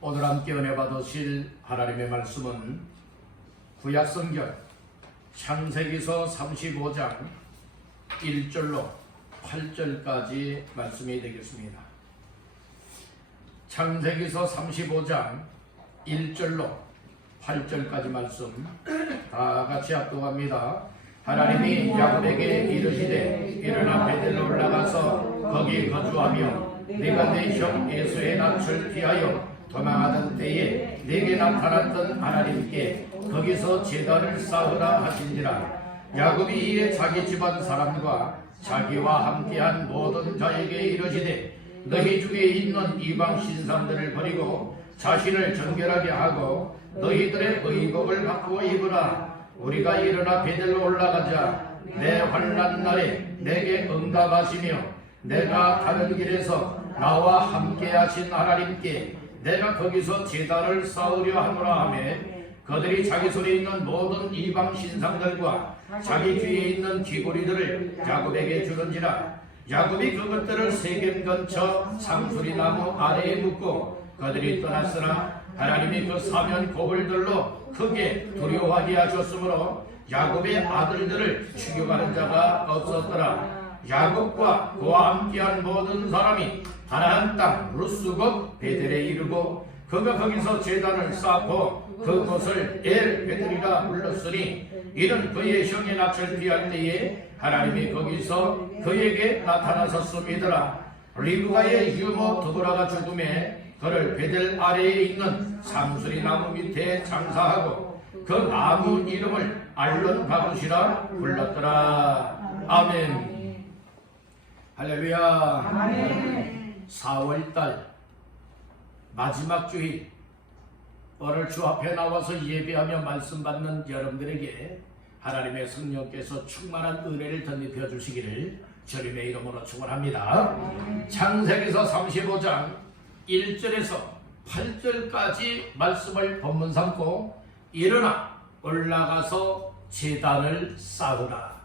오늘 함께 은혜 받으실 하나님의 말씀은 구약성경 창세기서 35장 1절로 8절까지 말씀이 되겠습니다. 창세기서 35장 1절로 8절까지 말씀 다 같이 합독합니다. 하나님이 야곱에게 이르시되 일어나 베델로 올라가서 거기 거주하며 네가 내 형 에서의 낯을 피하여 도망하던 때에 네게 나타났던 하나님께 거기서 제단을 쌓으라 하신지라. 야곱이 이에 자기 집안 사람과 자기와 함께한 모든 자에게 이르시되 너희 중에 있는 이방 신상들을 버리고 자신을 정결하게 하고 너희들의 의복을 바꾸어 입으라. 우리가 일어나 베델로 올라가자. 내 환난 날에 내게 응답하시며 내가 가는 길에서 나와 함께 하신 하나님께 내가 거기서 제단을 쌓으려 하노라 하며 그들이 자기 손에 있는 모든 이방 신상들과 자기 뒤에 있는 귀고리들을 야곱에게 주는지라. 야곱이 그것들을 세겜 근처 상수리 나무 아래에 묻고 그들이 떠났으나 하나님이 그 사면 고을들로 크게 두려워하게 하셨으므로 야곱의 아들들을 죽여가는 자가 없었더라. 야곱과 그와 함께한 모든 사람이 가나안 땅 루스곳 베델에 이르고 그가 거기서 제단을 쌓고 그곳을 엘 베델이라 불렀으니 이는 그의 형의 낯을 피할 때에 하나님이 거기서 그에게 나타나셨음이더라. 리브가의 유모 드보라가 죽음에 그를 베델 아래에 있는 상수리 나무 밑에 장사하고 그 나무 이름을 알론 바구시라 불렀더라. 아멘. 할렐루야. 아멘. 4월달 마지막 주일 오늘 주 앞에 나와서 예배하며 말씀 받는 여러분들에게 하나님의 성령께서 충만한 은혜를 덧입혀 주시기를 주님의 이름으로 축원합니다. 창세기서 35장 1절에서 8절까지 말씀을 본문 삼고 일어나 올라가서 제단을 쌓으라.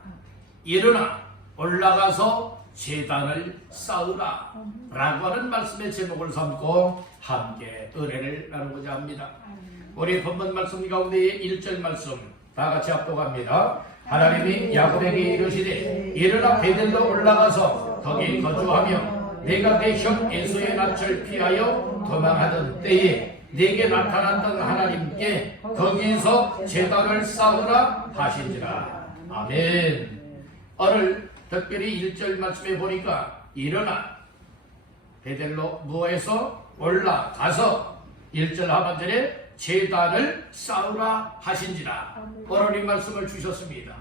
일어나 올라가서 제단을 쌓으라 라고 하는 말씀의 제목을 삼고 함께 은혜를 나누고자 합니다. 우리 본문 말씀 가운데 1절 말씀 다 같이 합독합니다. 하나님이 야곱에게 이르시되 일어나 베델로 올라가서 거기 거주하며 내가 내 형 에서의 낯을 피하여 도망하던 때에 내게 나타났던 하나님께 거기서 제단을 쌓으라 하신지라. 아멘. 오늘 특별히 1절 말씀에 보니까 일어나 베델로 무에서 올라가서 1절 하반절에 제단을 쌓으라 하신지라. 오늘 이 말씀을 주셨습니다.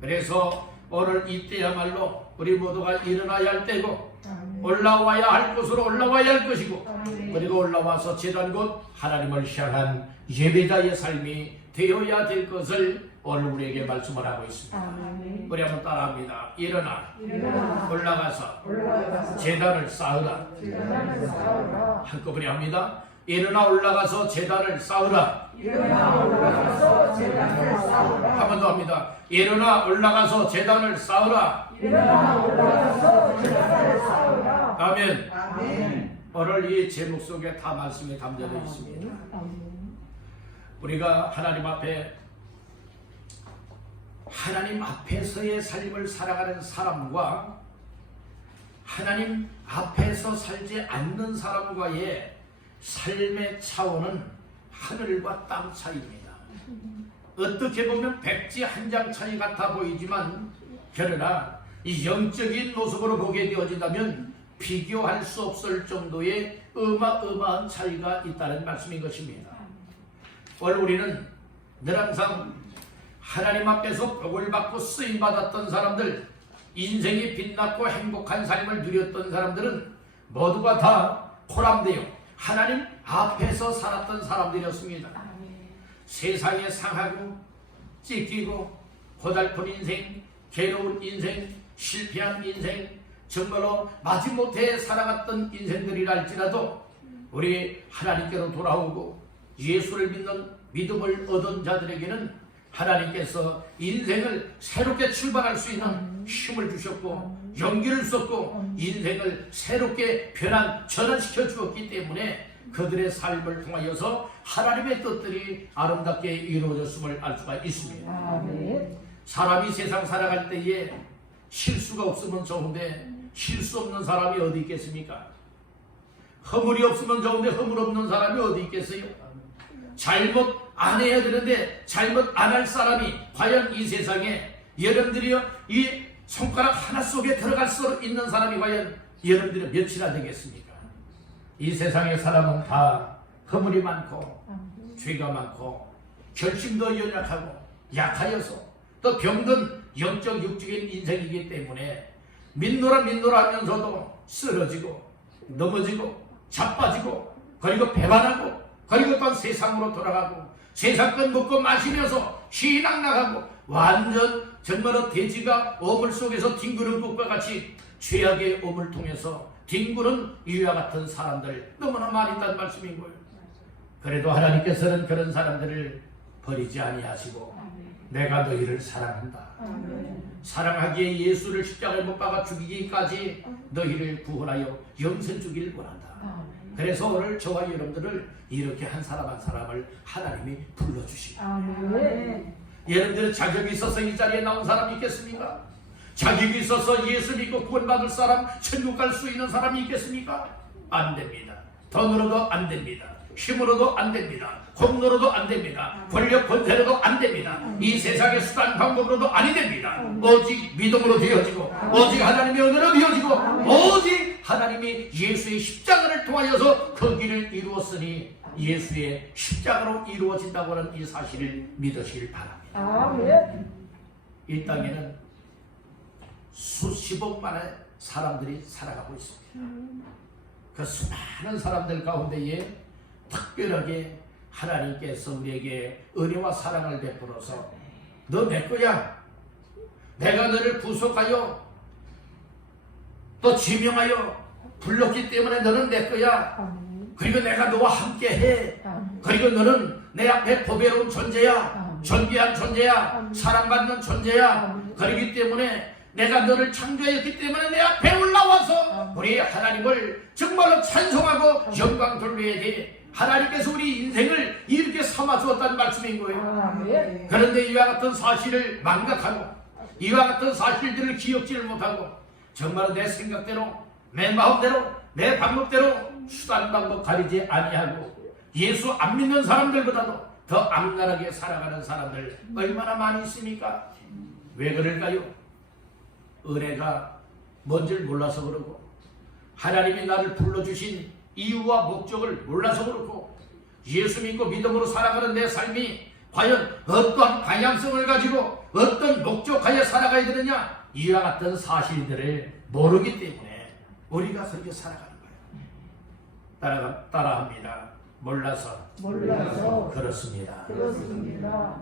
그래서 오늘 이때야말로 우리 모두가 일어나야 할 때고 올라와야 할 곳으로 올라와야 할 것이고 그리고 올라와서 제단 곧 하나님을 향한 예배자의 삶이 되어야 될 것을 오늘 우리에게 말씀을 하고 있습니다. 우리 한번 따라합니다. 일어나 올라가서 제단을 쌓으라. 한꺼번에 합니다. 일어나 올라가서 제단을 쌓으라. 한 번 더 합니다. 일어나 올라가서 제단을 쌓으라. 아멘. 오늘 이 제목 속에 다 말씀이 담겨져 있습니다. 우리가 하나님 앞에서의 삶을 살아가는 사람과 하나님 앞에서 살지 않는 사람과의 삶의 차원은 하늘과 땅 차이입니다. 어떻게 보면 백지 한 장 차이 같아 보이지만 그러나 이 영적인 모습으로 보게 되어진다면 비교할 수 없을 정도의 어마어마한 차이가 있다는 말씀인 것입니다. 오늘 우리는 늘 항상 하나님 앞에서 복을 받고 쓰임받았던 사람들, 인생이 빛났고 행복한 삶을 누렸던 사람들은 모두가 다 포함되어 하나님 앞에서 살았던 사람들이었습니다. 세상에 상하고 찢기고 고달픈 인생, 괴로운 인생, 실패한 인생, 정말로 마지못해 살아갔던 인생들이라 할지라도 우리 하나님께로 돌아오고 예수를 믿는 믿음을 얻은 자들에게는 하나님께서 인생을 새롭게 출발할 수 있는 힘을 주셨고 용기를 주셨고 인생을 새롭게 전환시켜 주었기 때문에 그들의 삶을 통하여서 하나님의 뜻들이 아름답게 이루어졌음을 알 수가 있습니다. 사람이 세상 살아갈 때에 실수가 없으면 좋은데 실수 없는 사람이 어디 있겠습니까? 허물이 없으면 좋은데 허물 없는 사람이 어디 있겠어요? 잘못 안 해야 되는데 잘못 안 할 사람이 과연 이 세상에 여러분들이요 이 손가락 하나 속에 들어갈 수 있는 사람이 과연 여러분들이 몇이나 되겠습니까? 이 세상의 사람은 다 허물이 많고 죄가 많고 결심도 연약하고 약하여서 또 병든 영적 육적인 인생이기 때문에 믿노라 하면서도 쓰러지고 넘어지고 자빠지고 그리고 배반하고 그리고 또 세상으로 돌아가고 세상 것 먹고 마시면서 신앙 나가고 완전 정말로 돼지가 오물 속에서 뒹구는 것과 같이 죄악의 오물 통해서 뒹구는 이와 같은 사람들 너무나 많이 있다는 말씀인 거예요. 그래도 하나님께서는 그런 사람들을 버리지 아니하시고 내가 너희를 사랑한다. 사랑하기에 예수를 십자가에 못 박아 죽이기까지 너희를 구원하여 영생 주기를 원한다. 그래서 오늘 저와 여러분들을 이렇게 한 사람 한 사람을 하나님이 불러주시고 여러분들은 자격이 있어서 이 자리에 나온 사람이 있겠습니까? 자격이 있어서 예수 믿고 구원받을 사람, 천국 갈 수 있는 사람이 있겠습니까? 안 됩니다. 돈으로도 안 됩니다. 힘으로도 안 됩니다. 공로로도 안 됩니다. 권력 권세로도 안 됩니다. 이 세상의 수단 방법으로도 아니 됩니다. 오직 믿음으로 되어지고 오직 하나님의 은혜로 되어지고 오직 하나님이 예수의 십자가를 통하여서 그 길을 이루었으니 예수의 십자가로 이루어진다고 하는 이 사실을 믿으시길 바랍니다. 이 땅에는 수십억만의 사람들이 살아가고 있습니다. 그 수많은 사람들 가운데에 특별하게 하나님께서 우리에게 은혜와 사랑을 베풀어서 너 내 거야. 내가 너를 구속하여 또 지명하여 불렀기 때문에 너는 내 거야. 그리고 내가 너와 함께 해. 그리고 너는 내 앞에 보배로운 존재야. 존귀한 존재야. 사랑받는 존재야. 그렇기 때문에 내가 너를 창조했기 때문에 내 앞에 올라와서 우리 하나님을 정말로 찬송하고 영광 돌려야 돼. 하나님께서 우리 인생을 이렇게 삼아주었다는 말씀인 거예요. 그런데 이와 같은 사실을 망각하고 이와 같은 사실들을 기억지를 못하고 정말로 내 생각대로 내 마음대로 내 방법대로 수단 방법 가리지 아니하고 예수 안 믿는 사람들보다도 더 악랄하게 살아가는 사람들 얼마나 많이 있습니까? 왜 그럴까요? 은혜가 뭔지를 몰라서 그러고 하나님이 나를 불러주신 이유와 목적을 몰라서 그렇고 예수 믿고 믿음으로 살아가는 내 삶이 과연 어떠한 방향성을 가지고 어떤 목적하에 살아가야 되느냐 이와 같은 사실들을 모르기 때문에 우리가 그렇게 살아가는 거예요. 따라합니다. 몰라서 그렇습니다.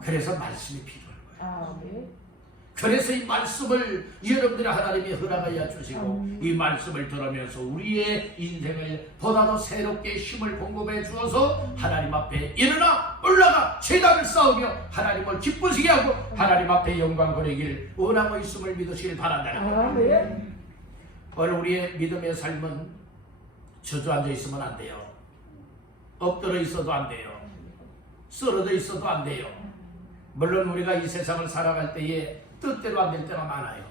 그래서 말씀이 필요한 거예요. 그래서 이 말씀을 여러분들이 하나님이 허락하여 주시고 이 말씀을 들으면서 우리의 인생을 보다 더 새롭게 힘을 공급해 주어서 하나님 앞에 일어나 올라가 제단을 쌓으며 하나님을 기쁘시게 하고 하나님 앞에 영광 돌리길 원하고 있음을 믿으시길 바란다. 오늘 우리의 믿음의 삶은 주저앉아 있으면 안 돼요. 엎드려 있어도 안 돼요. 쓰러져 있어도 안 돼요. 물론 우리가 이 세상을 살아갈 때에 뜻대로 안 될 때가 많아요.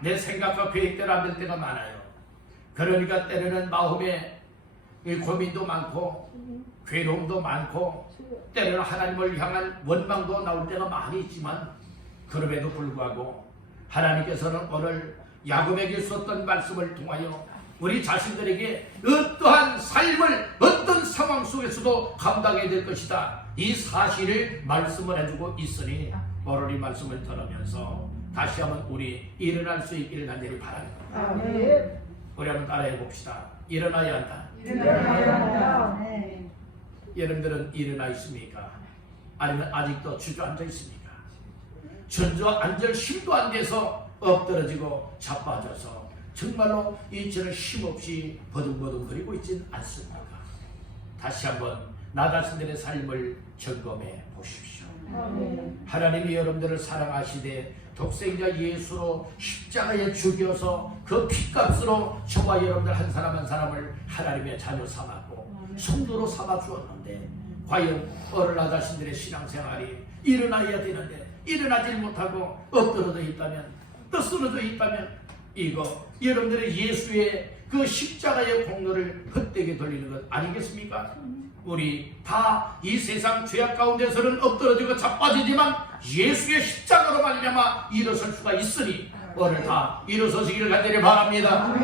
내 생각과 계획대로 안 될 때가 많아요. 그러니까 때로는 마음에 고민도 많고 괴로움도 많고 때로는 하나님을 향한 원망도 나올 때가 많이 있지만 그럼에도 불구하고 하나님께서는 오늘 야곱에게 썼던 말씀을 통하여 우리 자신들에게 어떠한 삶을 어떤 상황 속에서도 감당해야 될 것이다. 이 사실을 말씀을 해주고 있으니 오늘 이 말씀을 들으면서 다시 한번 우리 일어날 수 있기를 간절히 바랍니다. 우리 한번 따라해 봅시다. 일어나야 한다. 여러분들은 일어나 있습니까? 아니면 아직도 주저앉아 있습니까? 주저앉을 힘도 안 돼서 엎드러지고 자빠져서 정말로 이처럼 힘없이 버둥버둥거리고 있지는 않습니까? 다시 한번 나 자신들의 삶을 점검해 보십시오. 하나님이 여러분들을 사랑하시되 독생자 예수로 십자가에 죽여서 그 피값으로 저와 여러분들 한 사람 한 사람을 하나님의 자녀 삼았고 성도로 삼아 주었는데, 과연 오늘 나 자신들의 신앙생활이 일어나야 되는데 일어나지 못하고 엎드러져 있다면, 또 쓰러져 있다면, 이거 여러분들의 예수의 그 십자가의 공로를 헛되게 돌리는 것 아니겠습니까? 우리 다 이 세상 죄악 가운데서는 엎드러지고 자빠지지만 예수의 십자가로 말미암아 일어설 수가 있으니 오늘 다 일어서시기를 간절히 바랍니다.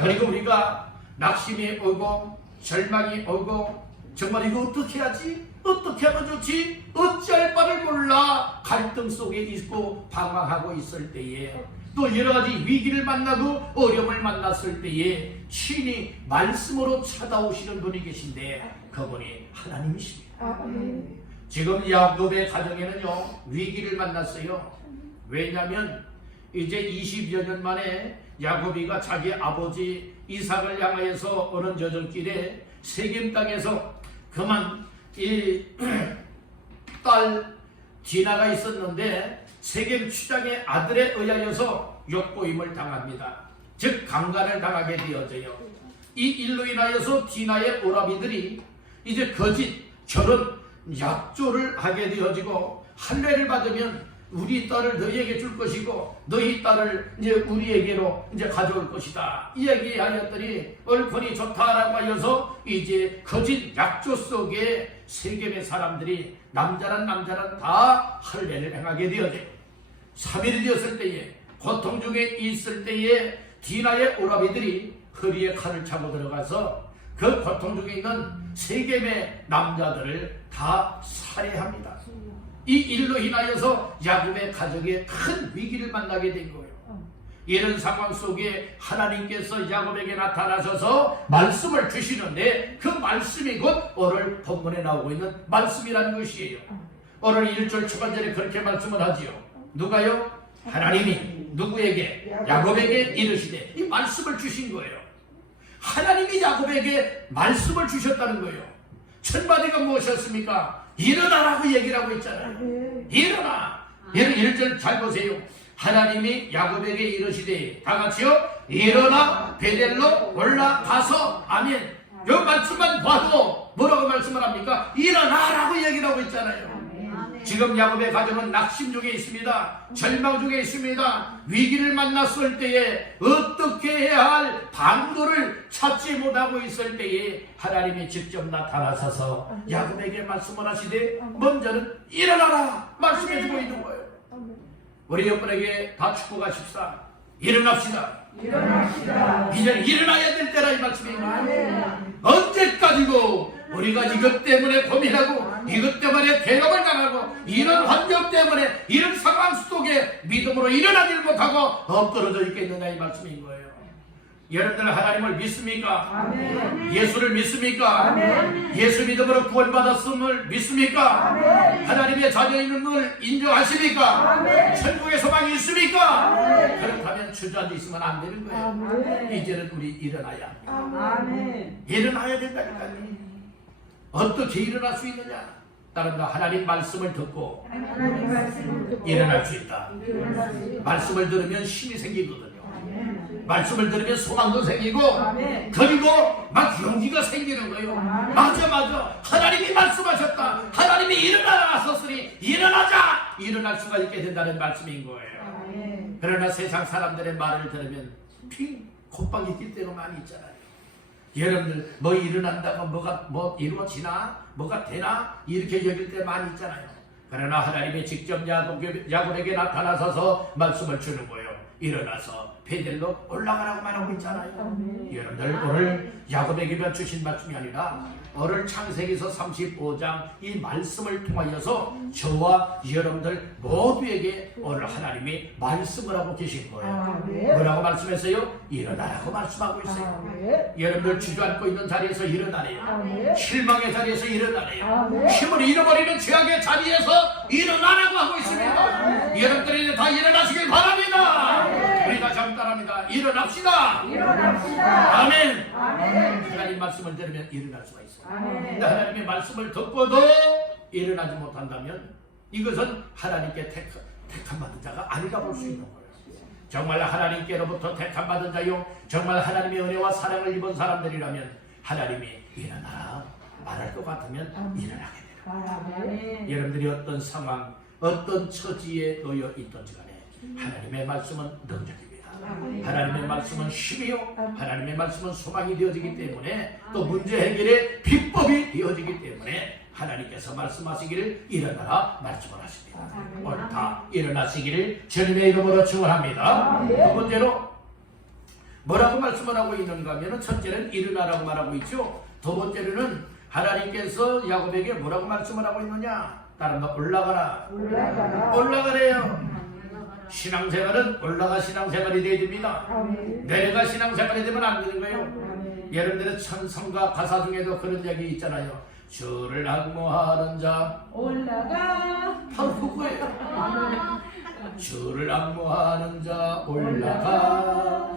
그리고 우리가 낙심이 오고 절망이 오고 정말 이거 어떻게 하지? 어떻게 하면 좋지? 어찌할 바를 몰라 갈등 속에 있고 방황하고 있을 때에, 또 여러가지 위기를 만나고 어려움을 만났을 때에 친히 말씀으로 찾아오시는 분이 계신데 그분이 하나님이십니다. 지금 야곱의 가정에는요 위기를 만났어요. 왜냐하면 이제 20여 년 만에 야곱이가 자기 아버지 이삭을 향하여서 오는 여정길에 세겜 땅에서 그만 이 딸 디나가 있었는데 세겜 추장의 아들에 의하여서 욕보임을 당합니다. 즉 강간을 당하게 되어져요. 이 일로 인하여서 디나의 오라비들이 이제 거짓 결혼 약조를 하게 되어지고, 할례를 받으면 우리 딸을 너희에게 줄 것이고 너희 딸을 이제 우리에게로 이제 가져올 것이다 이야기하였더니 얼큰이 좋다라고 하여서 이제 거짓 약조 속에 세겜의 사람들이 남자란 다 할례를 행하게 되어져요. 3일이 되었을 때에, 고통 중에 있을 때에 디나의 오라비들이 허리에 칼을 차고 들어가서 그 고통 중에 있는 세겜의 남자들을 다 살해합니다. 이 일로 인하여서 야곱의 가정에 큰 위기를 만나게 된 거예요. 이런 상황 속에 하나님께서 야곱에게 나타나셔서 말씀을 주시는데 그 말씀이 곧 오늘 본문에 나오고 있는 말씀이라는 것이에요. 오늘 1절 초반절에 그렇게 말씀을 하지요. 누가요? 하나님이 누구에게? 야곱에게 이르시되, 이 말씀을 주신 거예요. 하나님이 야곱에게 말씀을 주셨다는 거예요. 첫 마디가 무엇이었습니까? 일어나라고 얘기를 하고 있잖아요. 일어나. 1절 잘 보세요. 하나님이 야곱에게 이르시되, 다 같이요. 일어나 베델로 올라가서. 아멘. 이 말씀만 봐도 뭐라고 말씀을 합니까? 일어나라고 얘기를 하고 있잖아요. 지금 야곱의 가정은 낙심 중에 있습니다. 절망 중에 있습니다. 위기를 만났을 때에 어떻게 해야 할 방도를 찾지 못하고 있을 때에 하나님이 직접 나타나셔서 야곱에게 말씀을 하시되, 먼저는 일어나라 말씀해주고 있는 거예요. 우리 여러분에게 다 축복하십시다. 일어납시다. 이제 일어나야 될 때라 이 말씀입니다. 언제까지고 우리가 이것 때문에 고민하고 이것 때문에 괴로움을 당하고 이런 환경 때문에 이런 상황 속에 믿음으로 일어나질 못하고 엎드러져 있겠느냐 이 말씀인 거예요. 여러분들 하나님을 믿습니까? 아멘. 예수를 믿습니까? 아멘. 예수 믿음으로 구원받았음을 믿습니까? 아멘. 하나님의 자녀인 걸 인정하십니까? 아멘. 천국의 소망이 있습니까? 아멘. 그렇다면 주저앉아 있으면 안 되는 거예요. 아멘. 이제는 우리 일어나야 합니다. 아멘. 일어나야 된다니까요. 어떻게 일어날 수 있느냐? 다른 거 하나님 말씀을 듣고 일어날 수 있다. 말씀을 들으면 힘이 생기거든요. 말씀을 들으면 소망도 생기고, 그리고 막 용기가 생기는 거예요. 맞아. 하나님이 말씀하셨다. 하나님이 일어나라 하셨으니 일어나자. 일어날 수가 있게 된다는 말씀인 거예요. 그러나 세상 사람들의 말을 들으면 콧방이 낄 때가 많이 있잖아요. 여러분들 뭐 일어난다고 뭐가 뭐 이루어지나 뭐가 되나 이렇게 여길 때 많이 있잖아요. 그러나 하나님이 직접 야곱에게 나타나셔서 말씀을 주는 거예요. 일어나서 베델로 올라가라고 말하고 있잖아요. 여러분들 오늘 야곱에게 주신 말씀이 아니라 오늘 창세기서 35장 이 말씀을 통하여서 저와 여러분들 모두에게 오늘 하나님이 말씀을 하고 계신 거예요. 뭐라고 말씀했어요? 일어나라고 말씀하고 있어요. 여러분들 주저앉고 있는 자리에서 일어나래요. 실망의 자리에서 일어나래요. 힘을 잃어버리는 죄악의 자리에서 일어나라고 하고 있습니다. 여러분들이 다 일어나시길 바랍니다. 우리 다시 한번 따라합니다. 일어납시다. 아멘. 하나님 말씀을 들으면 일어날 수가 있어요. 근데 하나님의 말씀을 듣고도 일어나지 못한다면 이것은 하나님께 택함받은 자가 아니라 볼 수 있는 거예요. 정말 하나님께로부터 택함받은 자요, 정말 하나님의 은혜와 사랑을 입은 사람들이라면 하나님이 일어나라 말할 것 같으면 일어나게 돼요. 여러분들이 어떤 상황, 어떤 처지에 놓여 있든지 간에 하나님의 말씀은 능력입니다. 하나님의 말씀은 힘이요, 하나님의 말씀은 소망이 되어지기 때문에, 또 문제 해결의 비법이 되어지기 때문에 하나님께서 말씀하시기를 일어나라 말씀을 하십니다. 옳다 일어나시기를 주님의 이름으로 축원합니다. 두 번째로 뭐라고 말씀을 하고 있는가 하면, 첫째는 일어나라고 말하고 있죠. 두 번째로는 하나님께서 야곱에게 뭐라고 말씀을 하고 있느냐, 다른 올라가라. 올라가래요. 신앙생활은 올라가 신앙생활이 되어야 됩니다. 내려가 신앙생활이 되면 안 되는 거예요. 여러분들의 찬송가 가사 중에도 그런 얘기 있잖아요. 주를 악모하는 자 올라가, 바로 그거예요. 주를 악모하는 자 올라가.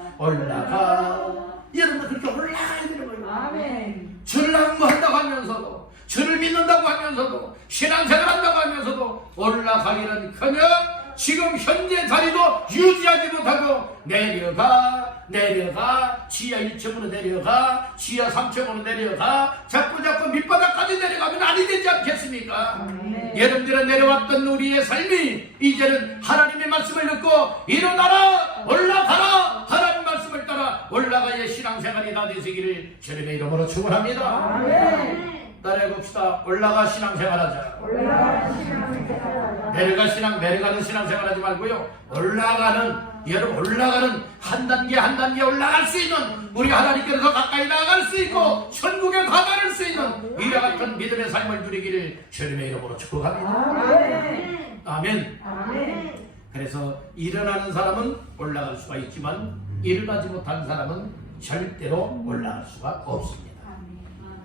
여러분들 그렇게 올라가야 되는 거예요. 주를 악모한다고 하면서도, 주를 믿는다고 하면서도, 신앙생활한다고 하면서도 올라가기는커녕 지금 현재 자리도 유지하지 못하고 내려가 지하 1층으로 내려가, 지하 3층으로 내려가, 자꾸 밑바닥까지 내려가면 아니 되지 않겠습니까? 여러분들은 내려왔던 우리의 삶이 이제는 하나님의 말씀을 듣고 일어나라 올라가라, 하나님 말씀을 따라 올라가야 신앙생활이 다 되시기를 주님의 이름으로 축원합니다. 따라해봅시다. 올라가 신앙생활하자. 내려가는 신앙생활하지 말고요, 여러분 올라가는 한 단계 한 단계 올라갈 수 있는, 우리 하나님께서 가까이 나아갈 수 있고 천국에 다다를 수 있는 이와 같은 믿음의 삶을 누리기를 주님의 이름으로 축복합니다. 아멘. 그래서 일어나는 사람은 올라갈 수가 있지만 일어나지 못한 사람은 절대로 올라갈 수가 없습니다.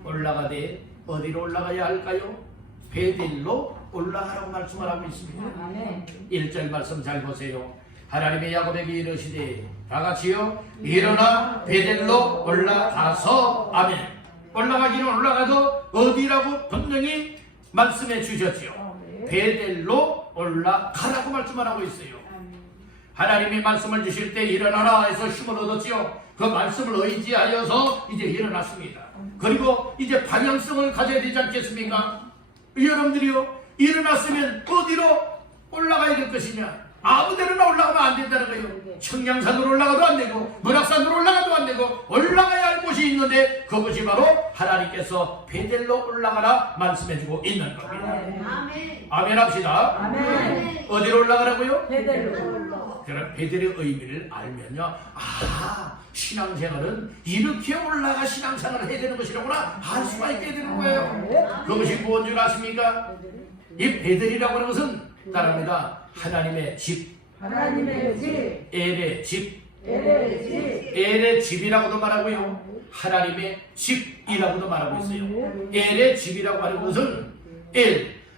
올라가되 어디로 올라가야 할까요? 베델로 올라가라고 말씀을 하고 있습니다. 1절 말씀 잘 보세요. 하나님의 야곱에게 이르시되 다같이요 일어나 베델로 올라가서. 아멘. 올라가기는 올라가도 어디라고 분명히 말씀해 주셨지요. 베델로 올라가라고 말씀을 하고 있어요. 하나님이 말씀을 주실 때 일어나라 해서 힘을 얻었지요. 그 말씀을 의지하여서 이제 일어났습니다. 그리고 이제 방향성을 가져야 되지 않겠습니까? 여러분들이요, 일어났으면 어디로 올라가야 될 것이냐? 아무데나 올라가면 안 된다는 거예요. 청량산으로 올라가도 안 되고 문학산으로 올라가도 안 되고 올라가야 할 곳이 있는데 그것이 바로 하나님께서 베델로 올라가라 말씀해주고 있는 겁니다. 아멘 합시다. 아멘. 어디로 올라가라고요? 베델로. 그럼 베델의 의미를 알면요, 신앙생활은 이렇게 올라가 신앙생활을 해야 되는 것이라구나 알 수가 있게 되는 거예요. 그것이 무엇인 줄 아십니까? 이 베델이라고 하는 것은 따릅니다. 하나님의 집, 엘의 집, 엘의 집이라고도 말하고요, 하나님의 집이라고도 말하고 있어요. 엘의 집이라고 하는 것은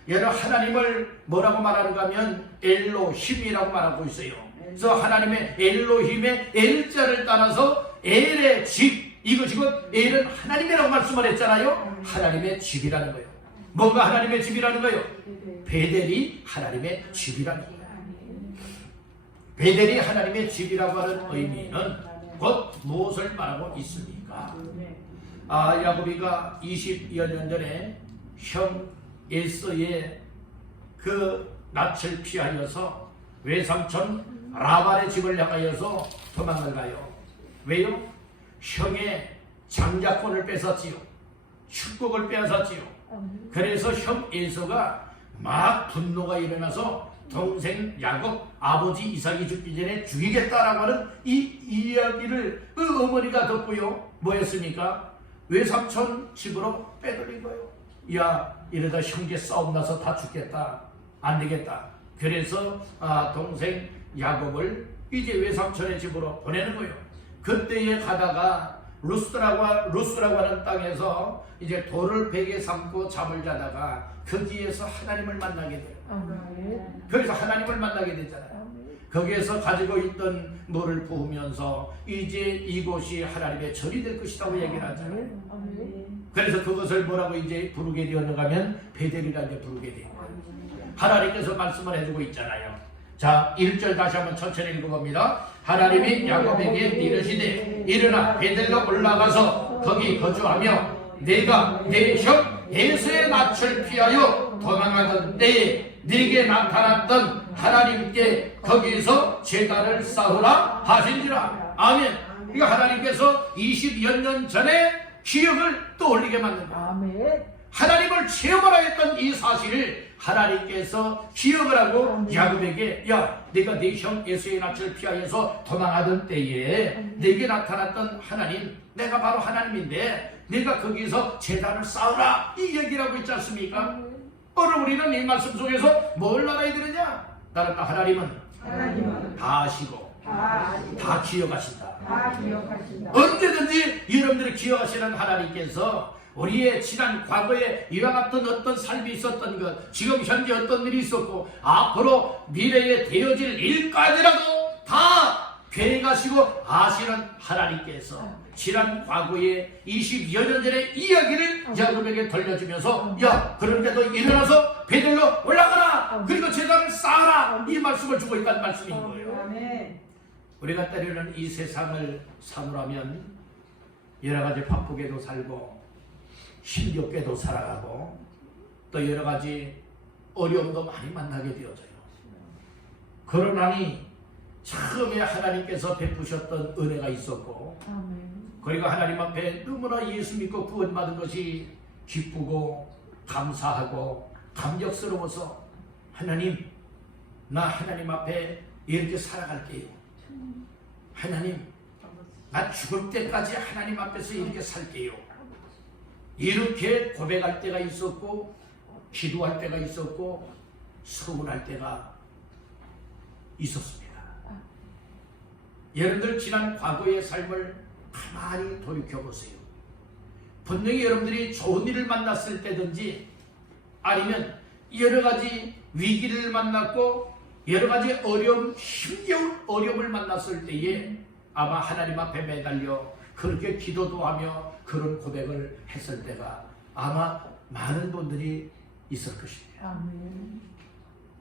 여러분 하나님을 뭐라고 말하는가 하면 엘로힘이라고 말하고 있어요. 그래서 하나님의 엘로힘의 엘자를 따라서 엘의 집, 이거 지금 엘은 하나님이라고 말씀을 했잖아요. 하나님의 집이라는 거예요. 뭐가 하나님의 집이라는 거예요? 베델이 하나님의 집이라는 거예요. 베델이 하나님의 집이라고 하는 의미는 곧 무엇을 말하고 있습니까? 야곱이가 20여 년 전에 형 에서의 그 낯을 피하여서 외삼촌 라반의 집을 향하여서 도망을 가요. 왜요? 형의 장자권을 뺏었지요. 축복을 빼앗았지요. 그래서 형 에서가 막 분노가 일어나서 동생 야곱, 아버지 이삭이 죽기 전에 죽이겠다라고 하는 이 이야기를 그 어머니가 듣고요, 뭐였습니까? 외삼촌 집으로 빼돌린 거예요. 야, 이러다 형제 싸움 나서 다 죽겠다, 안 되겠다. 그래서 동생 야곱을 이제 외삼촌의 집으로 보내는 거예요. 그때에 가다가 루스라고 하는 땅에서 이제 돌을 베개 삼고 잠을 자다가 거기에서 하나님을 만나게 돼요. 그래서 하나님을 만나게 되잖아요. 거기에서 가지고 있던 물을 부으면서 이제 이곳이 하나님의 절이 될 것이라고 얘기를 하잖아요. 그래서 그것을 뭐라고 이제 부르게 되었는가 하면 베델이라 이제 부르게 돼요. 하나님께서 말씀을 해주고 있잖아요. 자, 1절 다시 한번 천천히 읽어봅니다. 하나님이 야곱에게 이르시되 일어나 베델로 올라가서 거기 거주하며 내가 내 형 에서의 낯을 피하여 도망하던 때에 네게 나타났던 하나님께 거기서 제단을 쌓으라 하신지라. 아멘. 이거 하나님께서 20여 년 전에 기억을 떠올리게 만든다. 아멘. 하나님을 체험하라 했던 이 사실을 하나님께서 기억을 하고 야곱에게 야, 내가 네 형 에서의 낯을 피하여서 도망하던 때에 내게 나타났던 하나님, 내가 바로 하나님인데 내가 거기서 제단을 쌓으라, 이 얘기를 하고 있지 않습니까? 오늘 우리는 이 말씀 속에서 뭘 알아야 되느냐? 다른 하나님은 다 아시고 다 기억하신다. 언제든지 여러분들이 기억하시는 하나님께서 우리의 지난 과거에 이와 같은 어떤 삶이 있었던 것, 지금 현재 어떤 일이 있었고 앞으로 미래에 되어질 일까지라도 다 계획하시고 아시는 하나님께서 지난 과거에 20여 년 전의 이야기를 야곱에게 들려주면서 야, 그런데 너 일어나서 베델로 올라가라, 그리고 제단을 쌓아라, 이 말씀을 주고 있다는 말씀인 거예요. 우리가 때로는 이 세상을 사노라면 여러 가지 바쁘게도 살고 힘겹게도 살아가고 또 여러 가지 어려움도 많이 만나게 되어져요. 그러나니 처음에 하나님께서 베푸셨던 은혜가 있었고 그리고 하나님 앞에 너무나 예수 믿고 구원받은 것이 기쁘고 감사하고 감격스러워서 하나님, 나 하나님 앞에 이렇게 살아갈게요. 하나님, 나 죽을 때까지 하나님 앞에서 이렇게 살게요. 이렇게 고백할 때가 있었고 기도할 때가 있었고 서운할 때가 있었습니다. 여러분들 지난 과거의 삶을 가만히 돌이켜보세요. 분명히 여러분들이 좋은 일을 만났을 때든지 아니면 여러 가지 위기를 만났고 여러 가지 어려움, 힘겨운 어려움을 만났을 때에 아마 하나님 앞에 매달려 그렇게 기도도 하며 그런 고백을 했을 때가 아마 많은 분들이 있을 것입니다.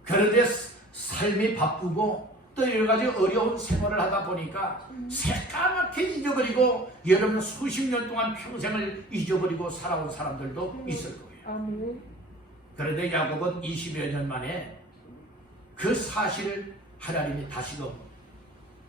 그런데 삶이 바쁘고 또 여러 가지 어려운 생활을 하다 보니까 새까맣게 잊어버리고 여러분 수십 년 동안 평생을 잊어버리고 살아온 사람들도 있을 거예요. 그런데 야곱은 20여 년 만에 그 사실을 하나님이 다시금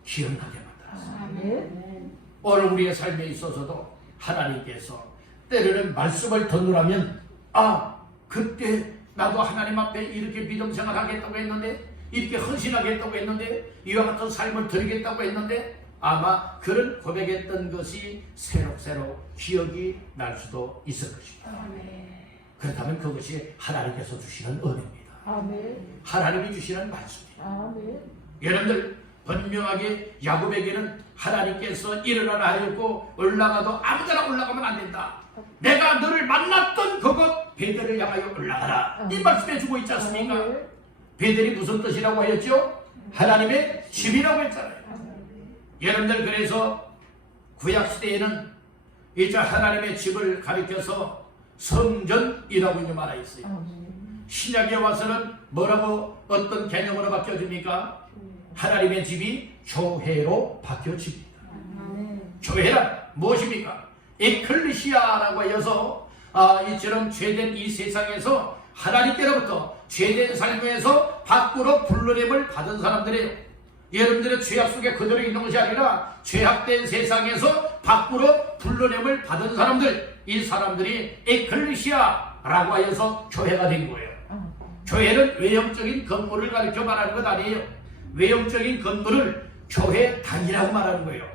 기억나게 만들었습니다. 오늘 우리의 삶에 있어서도 하나님께서 때로는 말씀을 던누라면 아, 그때 나도 하나님 앞에 이렇게 믿음 생활하겠다고 했는데 이렇게 헌신하겠다고 했는데 이와 같은 삶을 드리겠다고 했는데 아마 그런 고백했던 것이 새록새록 기억이 날 수도 있을 것입니다. 그렇다면 그것이 하나님께서 주시는 은혜입니다. 하나님이 주시는 말씀입니다. 여러분들 분명하게 야곱에게는 하나님께서 일어나라 하였고 올라가도 아무데나 올라가면 안 된다. 내가 너를 만났던 그곳 베델을 향하여 올라가라, 이 말씀해 주고 있지 않습니까? 베델이 무슨 뜻이라고 하였죠? 하나님의 집이라고 했잖아요. 여러분들 그래서 구약시대에는 이제 하나님의 집을 가리켜서 성전이라고 이제 말하였어요. 신약에 와서는 뭐라고 어떤 개념으로 바뀌어집니까? 하나님의 집이 교회로 바뀌어집니다. 교회란 무엇입니까? 에클리시아라고 하여서 이처럼 죄된 이 세상에서 하나님께로부터 죄된 삶에서 밖으로 불러냄을 받은 사람들이에요. 여러분들의 죄악 속에 그대로 있는 것이 아니라 죄악된 세상에서 밖으로 불러냄을 받은 사람들, 이 사람들이 에클리시아라고 하여서 교회가 된 거예요. 교회는 외형적인 건물을 가리켜 말하는 것 아니에요. 외형적인 건물을 교회단이라고 말하는 거예요.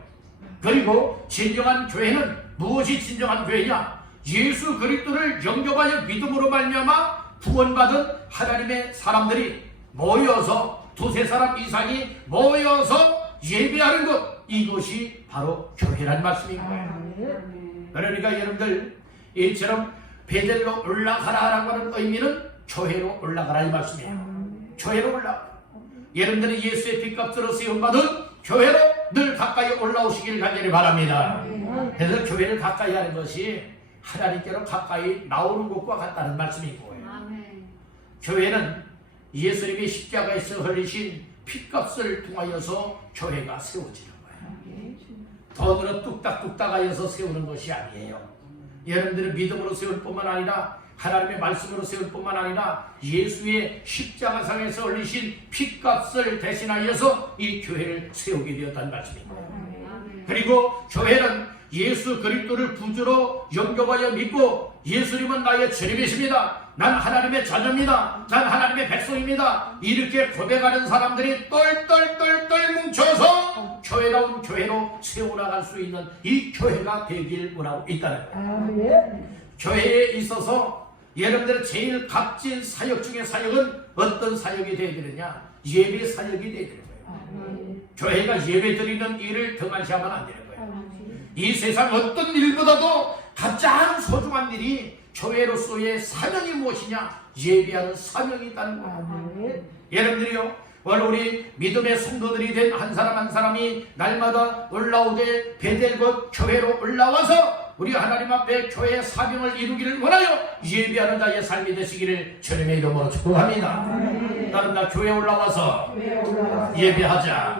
그리고 진정한 교회는 무엇이 진정한 교회냐? 예수 그리스도를 영접하여 믿음으로 말미암아 구원받은 하나님의 사람들이 모여서 두세 사람 이상이 모여서 예배하는 것, 이것이 바로 교회란 말씀인 거예요. 그러니까 여러분들 이처럼 베델로 올라가라라고 하는 의미는 교회로 올라가라 이 말씀이에요. 교회로 올라가라. 여러분들이 예수의 빚값으로 세움받은 교회로 늘 가까이 올라오시길 간절히 바랍니다. 그래서 교회를 가까이 하는 것이 하나님께로 가까이 나오는 것과 같다는 말씀인 거예요. 교회는 예수님이 십자가에서 흘리신 핏값을 통하여서 교회가 세워지는 거예요. 돈으로 뚝딱뚝딱 하여서 세우는 것이 아니에요. 여러분들의 믿음으로 세울 뿐만 아니라 하나님의 말씀으로 세울 뿐만 아니라 예수의 십자가상에서 흘리신 핏값을 대신하여서 이 교회를 세우게 되었다는 말씀입니다. 그리고 교회는 예수 그리스도를 구주로 영접하여 믿고 예수님은 나의 주님이십니다. 난 하나님의 자녀입니다. 난 하나님의 백성입니다. 이렇게 고백하는 사람들이 똘똘똘똘 뭉쳐서 교회다운 교회로 세워나갈 수 있는 이 교회가 되길 원하고 있다는 거예요. 교회에 있어서 여러분들의 제일 값진 사역 중에 사역은 어떤 사역이 되어야 되느냐? 예배 사역이 되어야 되는 거예요. 교회가 예배 드리는 일을 등한시하면 안 되는 거예요. 이 세상 어떤 일보다도 가장 소중한 일이 교회로서의 사명이 무엇이냐? 예배하는 사명이 있다는 거예요. 여러분들이요, 오늘 우리 믿음의 성도들이 된 한 사람 한 사람이 날마다 올라오되 베델곶 교회로 올라와서 우리 하나님 앞에 교회의 사명을 이루기를 원하여 예배하는 자의 삶이 되시기를 주님의 이름으로 축복합니다. 나는 나 교회에 올라와서 예배하자.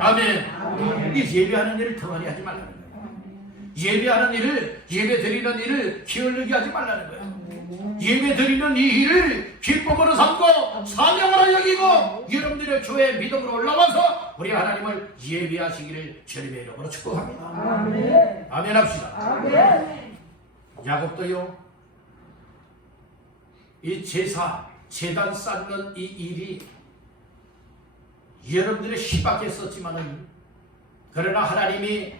아멘. 이 예배하는 일을 덩어리 하지 말라는 거예요. 예배하는 일을, 예배 드리는 일을 게을르게 하지 말라는 거예요. 예배 드리는 이 일을 기쁨으로 삼고 사명으로 여기고 여러분들의 교회 믿음으로 올라와서 우리 하나님을 예배하시기를 주님의 이름으로 축복합니다. 아멘. 아멘 합시다. 아멘. 야곱도요, 이 제사, 제단 쌓는 이 일이 여러분들의 희박했었지만은 그러나 하나님이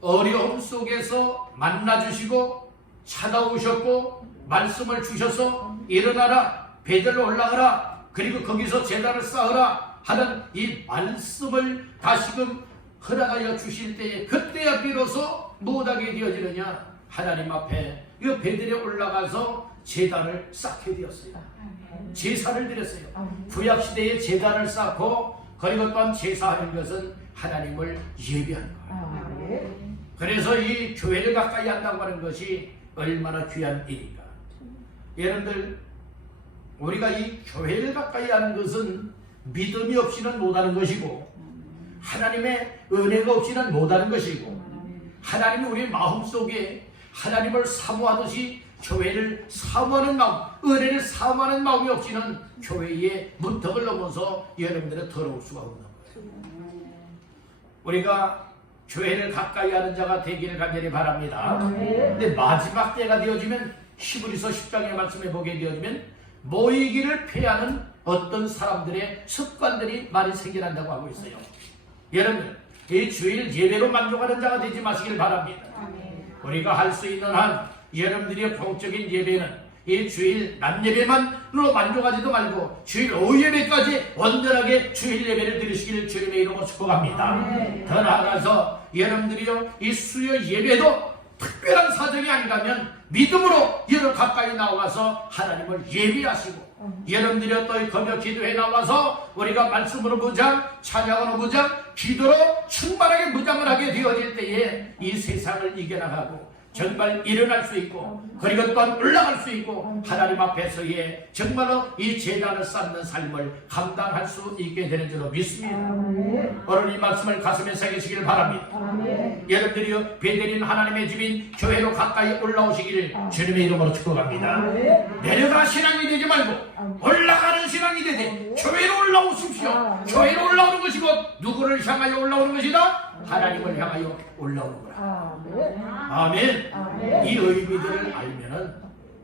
어려움 속에서 만나주시고 찾아오셨고 말씀을 주셔서 일어나라, 베델로 올라가라, 그리고 거기서 제단을 쌓으라 하는 이 말씀을 다시금 허락하여 주실 때에 그때야 비로소 못하게 되어지느냐? 하나님 앞에 이 베델에 올라가서 제단을 쌓게 되었어요. 제사를 드렸어요. 구약시대에 제단을 쌓고 그리고 또한 제사하는 것은 하나님을 예배하는 거예요. 그래서 이 교회를 가까이 한다고 하는 것이 얼마나 귀한 일인가. 여러분들, 우리가 이 교회를 가까이 하는 것은 믿음이 없이는 못하는 것이고 하나님의 은혜가 없이는 못하는 것이고 하나님이 우리 마음속에 하나님을 사모하듯이 교회를 사모하는 마음, 은혜를 사모하는 마음이 없이는 교회의 문턱을 넘어서 여러분들은 더러울 수가 없는 거예요. 우리가 교회를 가까이 하는 자가 되기를 간절히 바랍니다. 근데 마지막 때가 되어지면 히브리서 10장의 말씀에 보게 되어지면 모이기를 피하는 어떤 사람들의 습관들이 많이 생겨난다고 하고 있어요. 여러분, 이 주일 예배로 만족하는 자가 되지 마시길 바랍니다. 우리가 할 수 있는 한 여러분들의 공적인 예배는 이 주일 낮 예배만으로 만족하지도 말고 주일 오후 예배까지 온전하게 주일 예배를 드리시기를 주님의 이름으로 축복합니다. 더 나아가서 여러분들이요, 이 수요 예배도 특별한 사정이 아니라면 믿음으로 여러분 가까이 나와서 하나님을 예배하시고 여러분들이 또 거며 기도에 나와서 우리가 말씀으로 무장, 찬양으로 무장, 기도로 충만하게 무장을 하게 되어질 때에 이 세상을 이겨나가고 정말 일어날 수 있고 그리고 또한 올라갈 수 있고 하나님 앞에서의 정말로 이 제단을 쌓는 삶을 감당할 수 있게 되는 줄로 믿습니다. 오늘 이 말씀을 가슴에 새기시기를 바랍니다. 여러분들이 베델인 하나님의 집인 교회로 가까이 올라오시기를 주님의 이름으로 축복합니다. 내려가 신앙이 되지 말고 올라가는 신앙이 되되 교회로 올라오십시오. 교회로 올라오는 것이 곧 누구를 향하여 올라오는 것이다? 하나님을 향하여 올라오는 거라. 아멘. 이 의미들을 알면은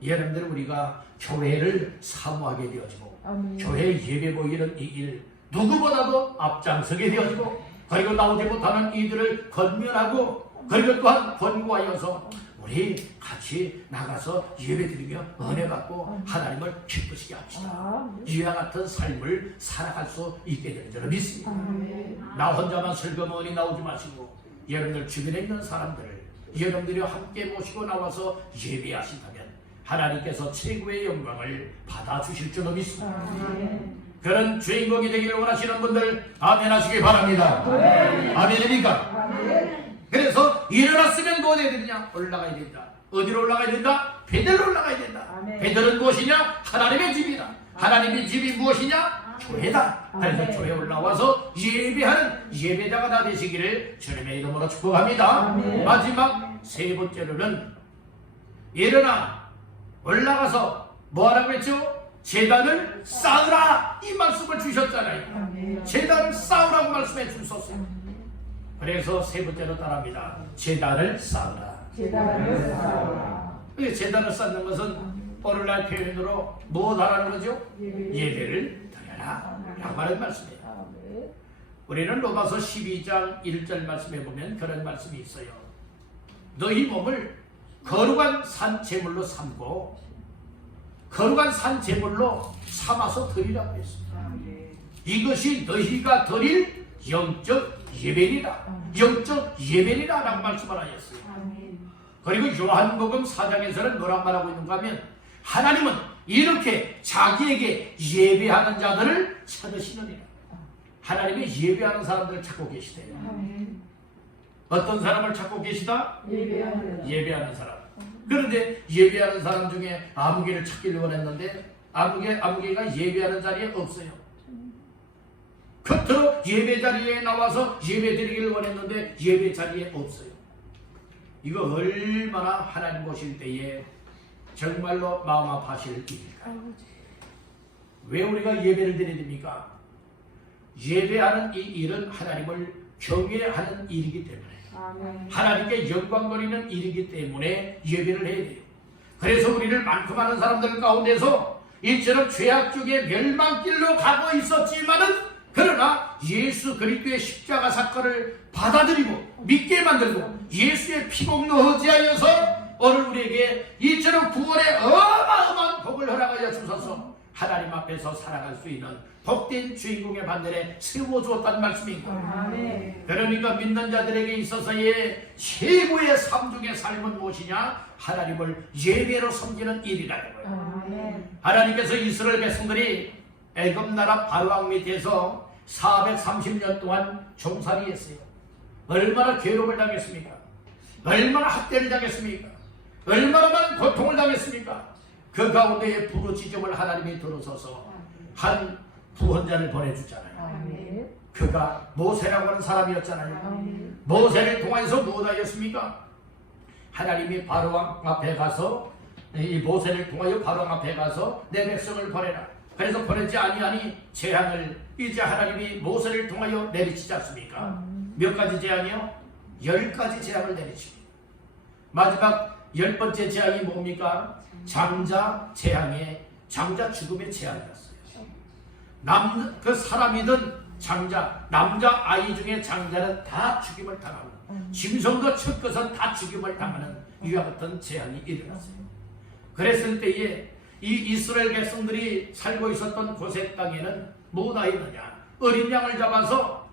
여러분들 우리가 교회를 사모하게 되어지고 교회 예배 모이는 이 일 누구보다도 앞장서게 되어지고 그리고 나오지 못하는 이들을 건면하고 그리고 또한 권고하여서 우리 같이 나가서 예배드리며 은혜 받고 하나님을 기쁘시게 합시다. 이와 같은 삶을 살아갈 수 있게 되는 줄을 믿습니다. 나 혼자만 슬그머니 나오지 마시고 여러분들 주변에 있는 사람들을 여러분들이 함께 모시고 나와서 예배하신다면 하나님께서 최고의 영광을 받아주실 줄로 믿습니다. 그런 주인공이 되기를 원하시는 분들 아멘 하시기 바랍니다. 아멘입니까? 그래서 일어났으면 뭐 해야 되느냐? 올라가야 된다. 어디로 올라가야 된다? 베델로 올라가야 된다. 베델은 무엇이냐? 하나님의 집이다. 하나님의 집이 무엇이냐? 교회다. 그래서 교회 올라와서 예배하는 예배자가 다 되시기를 주님의 이름으로 축복합니다. 마지막 세 번째로는 일어나 올라가서 뭐하라고 했죠? 제단을 쌓으라 이 말씀을 주셨잖아요. 제단을 쌓으라고 말씀해 주셨어요. 그래서 세 번째로 따라합니다. 제단을 쌓으라. 제단을 쌓으라. 제단을 쌓는 것은 오늘날 표현으로 무엇하라는 거죠? 예배를 드려라 라고 하는 말씀이에요. 우리는 로마서 12장 1절 말씀에 보면 그런 말씀이 있어요. 너희 몸을 거룩한 산 제물로 삼고 거룩한 산 제물로 삼아서 드리라고 했습니다. 이것이 너희가 드릴 영적 예배니라. 영적 예배니라 라고 말씀을 하셨어요. 그리고 요한복음 4장에서는 뭐라고 말하고 있는가 하면 하나님은 이렇게 자기에게 예배하는 자들을 찾으시느니라. 하나님이 예배하는 사람들을 찾고 계시대요. 어떤 사람을 찾고 계시다? 예배하는 사람. 그런데 예배하는 사람 중에 아무개를 찾기를 원했는데 아무개가 예배하는 자리에 없어요. 겉으로 예배 자리에 나와서 예배 드리기를 원했는데 예배 자리에 없어요. 이거 얼마나 하나님 보실 때에 정말로 마음 아파하실 일일까요? 왜 우리가 예배를 드려야 됩니까? 예배하는 이 일은 하나님을 경외하는 일이기 때문에 하나님께 영광 돌리는 일이기 때문에 예배를 해야 돼요. 그래서 우리를 많고 많은 사람들 가운데서 이처럼 죄악 중에 멸망길로 가고 있었지만은 그러나 예수 그리스도의 십자가 사건을 받아들이고 믿게 만들고 예수의 피공로 의지하여서 오늘 우리에게 이처럼 구원의 어마어마한 복을 허락하여 주셔서 하나님 앞에서 살아갈 수 있는 복된 주인공의 반열에 세워주었다는 말씀입니다. 그러니까 믿는 자들에게 있어서의 최고의 삶 중의 삶은 무엇이냐? 하나님을 예배로 섬기는 일이라는 거예요. 하나님께서 이스라엘 백성들이 애굽 나라 바로왕 밑에서 430년 동안 종살이 했어요. 얼마나 괴로움을 당했습니까? 얼마나 학대를 당했습니까? 얼마나 많은 고통을 당했습니까? 그 가운데에 부르짖음을 하나님이 들어서서 한 구원자를 보내주잖아요. 그가 모세라고 하는 사람이었잖아요. 모세를 통해서 무엇하였습니까? 하나님이 바로왕 앞에 가서 이 모세를 통하여 바로왕 앞에 가서 내 백성을 보내라. 그래서 보내지 아니하니 재앙을 이제 하나님이 모세를 통하여 내리치지 않습니까? 몇 가지 재앙이요? 10가지 재앙을 내리칩니다. 마지막 10번째 재앙이 뭡니까? 장자 재앙의 장자 죽음의 재앙이었어요. 그 사람이든 장자, 남자 아이 중에 장자는 다 죽임을 당하고 짐승도 첫 것은 다 죽임을 당하는 이와 같은 재앙이 일어났어요. 그랬을 때에 이 이스라엘 백성들이 살고 있었던 고색 땅에는 뭐가 있느냐? 어린 양을 잡아서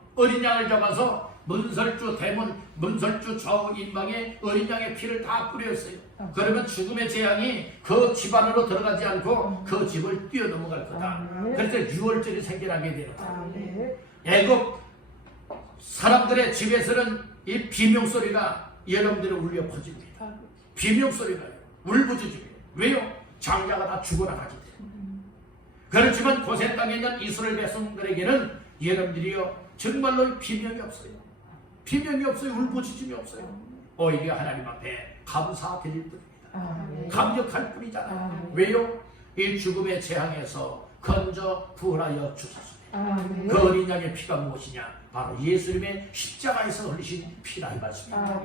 문설주 대문, 문설주 좌우 인방에 어린 양의 피를 다 뿌렸어요. 그러면 죽음의 재앙이 그 집 안으로 들어가지 않고 그 집을 뛰어넘어갈 거다. 그래서 유월절이 생겨나게 되었다. 애국 사람들의 집에서는 이 비명소리가 여러분들이 울려 퍼집니다. 비명소리가요. 울부짖어요. 왜요? 장자가 다 죽어나가기 때문에. 그렇지만 고센 땅에 있는 이스라엘 백성들에게는 여러분들이요 정말로 비명이 없어요. 비명이 없어요. 울부짖음이 없어요. 오히려 하나님 앞에 감사드릴 뿐입니다. 감격할 뿐이잖아요. 왜요? 이 죽음의 재앙에서 건져 구원하여 주셨습니다. 그 어린 양의 피가 무엇이냐? 바로 예수님의 십자가에서 흘리신 피라 이 말씀입니다.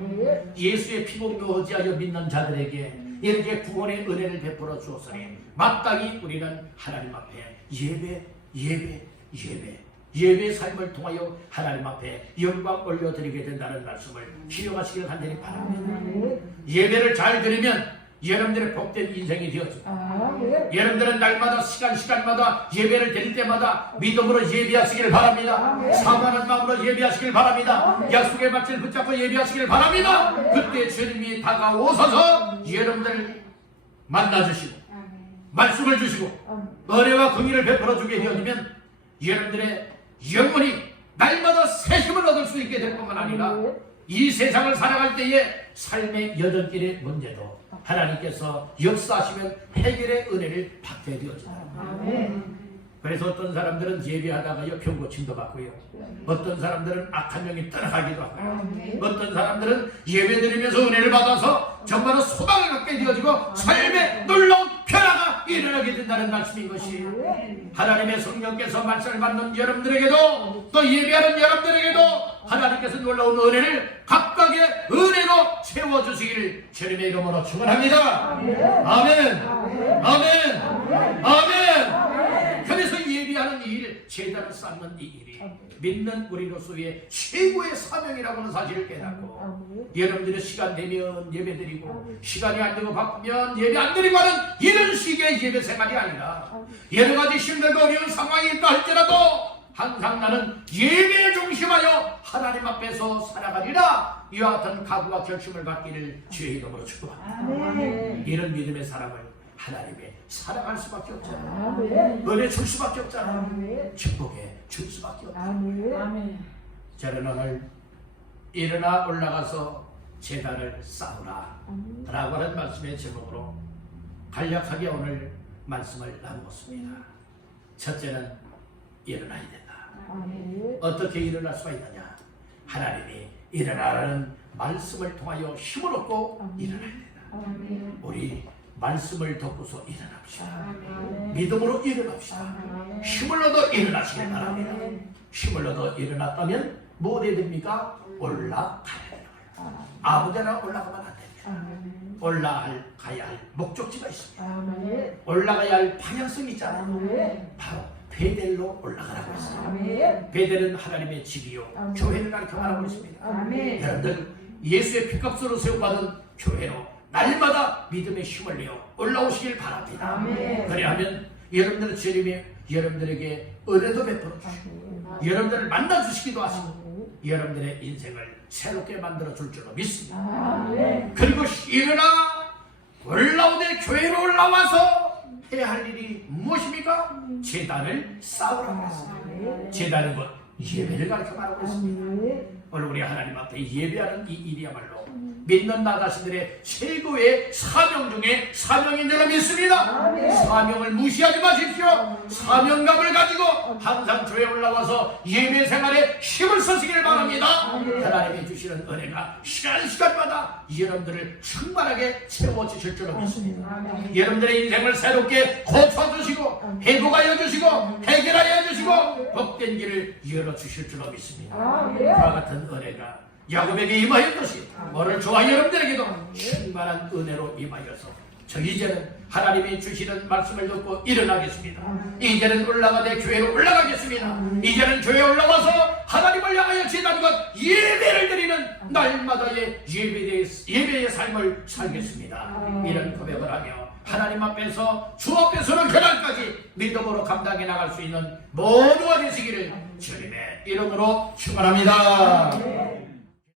예수의 피복로 의지하여 믿는 자들에게 이렇게 구원의 은혜를 베풀어 주었으니 마땅히 우리는 하나님 앞에 예배의 삶을 통하여 하나님 앞에 영광 올려드리게 된다는 말씀을 기억하시길 간절히 바랍니다. 예배를 잘 드리면 여러분들의 복된 인생이 되어집니다. 여러분들은 날마다 시간마다 예배를 드릴 때마다 믿음으로 예배하시길 바랍니다. 사모하는 마음으로 예배하시길 바랍니다. 약속의 밭을 붙잡고 예배하시길 바랍니다. 그때 주님이 다가오셔서 여러분들 만나주시고 말씀을 주시고 은혜와 긍휼을 베풀어 주게 되어지면 여러분들의 영혼이 날마다 새 힘을 얻을 수 있게 될 뿐만 아니라 이 세상을 살아갈 때에 삶의 여정길의 문제도 하나님께서 역사하시면 해결의 은혜를 받게 되어집니다. 그래서 어떤 사람들은 예배하다가요 병고침도 받고요, 어떤 사람들은 악한 영이 떠나가기도 하고요, 어떤 사람들은 예배드리면서 은혜를 받아서 정말로 소망을 갖게 되어지고 삶의 놀라운 변화가 일어나게 된다는 말씀인 것이, 하나님의 성령께서 말씀을 받는 여러분들에게도 또 예배하는 여러분들에게도 하나님께서 놀라운 은혜를 각각의 은혜로 채워주시기를 주님의 이름으로 축원합니다. 아멘, 아멘, 아멘. 그래서 예배하는 이 일, 제단을 쌓는 이 일이 믿는 우리로서의 최고의 사명이라고 하는 사실을 깨닫고, 여러분들의 시간 되면 예배드리고 시간이 안 되고 바쁘면 예배 안 드리고 하는 이런 식의 예배 생활이 아니라, 여러 가지 힘들고 어려운 상황이 있다 할지라도 항상 나는 예배에 중심하여 하나님 앞에서 살아가리라, 이와 같은 각오와 결심을 갖기를 주의 이름으로 축복합니다. 이런 믿음의 사람을 하나님의 사랑할 수밖에 없잖아. 은혜 줄 수밖에 없잖아. 축복해 줄 수밖에 없잖아. 저는 오늘 일어나 올라가서 제단을 쌓으라 라고 하는 말씀의 제목으로 간략하게 오늘 말씀을 나누었습니다. 첫째는 일어나야 된다. 어떻게 일어날 수가 있느냐? 하나님이 일어나라는 말씀을 통하여 힘을 얻고 일어나야 된다. 우리 말씀을 듣고서 일어납시다. 믿음으로 일어납시다. 힘을 얻어 일어나시길 바랍니다. 힘을 얻어 일어났다면 뭐 해야 됩니까? 올라가야 되는 거예요. 아무데나 올라가면 안 됩니다. 올라가야 할 목적지가 있습니다. 올라가야 할 방향성이 있잖아요. 바로 베델로 올라가라고 했습니다. 베델은 하나님의 집이요 교회를 가르쳐 말하고 있습니다. 여러분들 예수의 피값으로 세움받은 교회로 날마다 믿음의 힘을 내어 올라오시길 바랍니다. 그래야면 여러분들의 주님이 여러분들에게 은혜도 베풀어 주시고 여러분들을 만나 주시기도 하시고 여러분들의 인생을 새롭게 만들어 줄 줄로 믿습니다. 그리고 일어나 올라오되 교회로 올라와서 해야 할 일이 무엇입니까? 제단을 쌓으라고 했습니다. 제단은 것 예배를 가르쳐 말하고 있습니다. 오늘 우리 하나님 앞에 예배하는 이 일이야말로 믿는 나 자신들의 최고의 사명 중에 사명인 줄로 믿습니다. 사명을 무시하지 마십시오. 사명감을 가지고 항상 교회에 올라와서 예배 생활에 힘을 쓰시길 바랍니다. 하나님이 주시는 은혜가 시간마다 여러분들을 충만하게 채워주실 줄로 믿습니다. 여러분들의 인생을 새롭게 고쳐주시고 회복하여 주시고 해결하여 주시고 복된 길을 열어주실 줄로 믿습니다. 그와 같은 은혜가 야곱에게 임하였듯이 오늘 저와 여러분들에게도 충만한 은혜로 임하여서 저 이제는 하나님이 주시는 말씀을 듣고 일어나겠습니다. 이제는 올라가되 교회로 올라가겠습니다. 이제는 교회에 올라와서 하나님을 향하여 제단과 예배를 드리는 날마다의 예배의 삶을 살겠습니다. 이런 고백을 하며 하나님 앞에서 주 앞에서는 그날까지 믿음으로 감당해 나갈 수 있는 모두가 되시기를 주님의 이름으로 축원합니다.